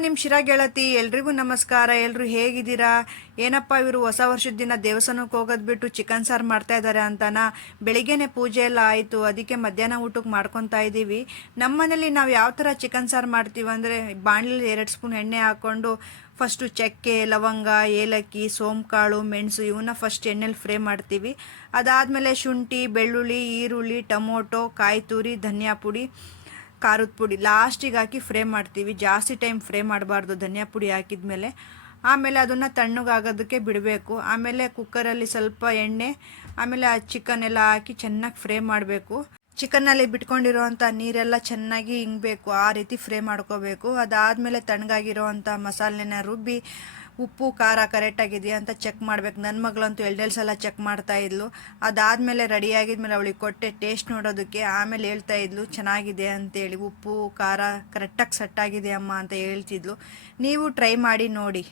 ನಾನು ನಿಮ್ಮ ಶಿರಾ ಗೆಳತಿ. ಎಲ್ರಿಗೂ ನಮಸ್ಕಾರ. ಎಲ್ಲರೂ ಹೇಗಿದ್ದೀರಾ? ಏನಪ್ಪ ಇವರು ಹೊಸ ವರ್ಷದ ದಿನ ದೇವಸ್ಥಾನಕ್ಕೆ ಹೋಗೋದು ಬಿಟ್ಟು ಚಿಕನ್ ಸಾರು ಮಾಡ್ತಾ ಇದ್ದಾರೆ ಅಂತನಾ? ಬೆಳಿಗ್ಗೆನೆ ಪೂಜೆ ಎಲ್ಲ ಆಯಿತು, ಅದಕ್ಕೆ ಮಧ್ಯಾಹ್ನ ಊಟಕ್ಕೆ ಮಾಡ್ಕೊತಾ ಇದ್ದೀವಿ. ನಮ್ಮ ಮನೇಲಿ ನಾವು ಯಾವ ಥರ ಚಿಕನ್ ಸಾರು ಮಾಡ್ತೀವಿ ಅಂದರೆ, ಬಾಣಲಿ 2 ಸ್ಪೂನ್ ಎಣ್ಣೆ ಹಾಕ್ಕೊಂಡು ಫಸ್ಟು ಚಕ್ಕೆ, ಲವಂಗ, ಏಲಕ್ಕಿ, ಸೋಂಕಾಳು, ಮೆಣಸು ಇವನ್ನ ಫಸ್ಟ್ ಎಣ್ಣೆಲಿ ಫ್ರೈ ಮಾಡ್ತೀವಿ. ಅದಾದಮೇಲೆ ಶುಂಠಿ, ಬೆಳ್ಳುಳ್ಳಿ, ಈರುಳ್ಳಿ, ಟೊಮೊಟೊ, ಕಾಯಿ ತುರಿ, ಧನಿಯಾ ಪುಡಿ, ಖಾರದ ಪುಡಿ ಲಾಸ್ಟಿಗೆ ಹಾಕಿ ಫ್ರೈ ಮಾಡ್ತೀವಿ. ಜಾಸ್ತಿ ಟೈಮ್ ಫ್ರೈ ಮಾಡಬಾರ್ದು ಧನಿಯಾ ಪುಡಿ ಹಾಕಿದ್ಮೇಲೆ. ಆಮೇಲೆ ಅದನ್ನು ತಣ್ಣಗಾಗೋದಕ್ಕೆ ಬಿಡಬೇಕು. ಆಮೇಲೆ ಕುಕ್ಕರಲ್ಲಿ ಸ್ವಲ್ಪ ಎಣ್ಣೆ, ಆಮೇಲೆ ಆ ಚಿಕನ್ ಎಲ್ಲ ಹಾಕಿ ಚೆನ್ನಾಗಿ ಫ್ರೈ ಮಾಡಬೇಕು. ಚಿಕನ್ನಲ್ಲಿ ಬಿಟ್ಕೊಂಡಿರೋವಂಥ ನೀರೆಲ್ಲ ಚೆನ್ನಾಗಿ ಹಿಂಗಬೇಕು, ಆ ರೀತಿ ಫ್ರೈ ಮಾಡ್ಕೋಬೇಕು. ಅದಾದಮೇಲೆ ತಣ್ಣಗಾಗಿರೋವಂಥ ಮಸಾಲೆನ ರುಬ್ಬಿ ಉಪ್ಪು ಖಾರ ಕರೆಕ್ಟಾಗಿದೆಯಾ ಅಂತ ಚೆಕ್ ಮಾಡಬೇಕು. ನನ್ನ ಮಗಳಂತೂ 2 ಸಲ ಚೆಕ್ ಮಾಡ್ತಾ ಇದ್ಲು. ಅದಾದಮೇಲೆ ರೆಡಿ ಆಗಿದ್ಮೇಲೆ ಅವಳಿಗೆ ಕೊಟ್ಟೆ ಟೇಸ್ಟ್ ನೋಡೋದಕ್ಕೆ. ಆಮೇಲೆ ಹೇಳ್ತಾ ಇದ್ಲು ಚೆನ್ನಾಗಿದೆ ಅಂತೇಳಿ, ಉಪ್ಪು ಖಾರ ಕರೆಕ್ಟಾಗಿ ಸೆಟ್ ಆಗಿದೆ ಅಮ್ಮ ಅಂತ ಹೇಳ್ತಿದ್ಲು. ನೀವು ಟ್ರೈ ಮಾಡಿ ನೋಡಿ.